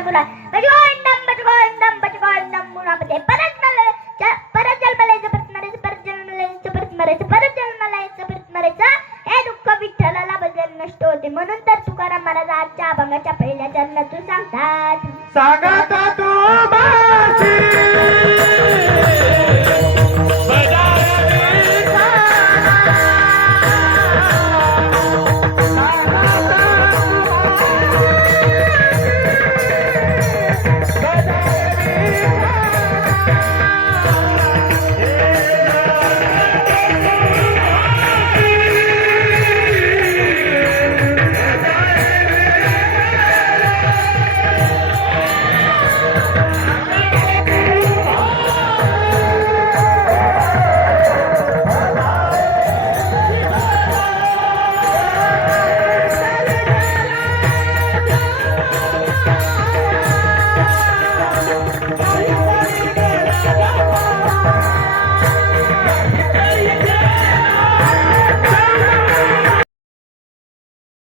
मुराय मुराय गोविंदम मुरामध्ये परत जन्मलायचं परत जन्मलायचं परत जन्मलायचं हे दुःख विठ्ठलाला बदल नष्ट होते. म्हणून तर तुकाराम महाराज आजच्या अभंगाच्या पहिल्या चरणातून सांगतात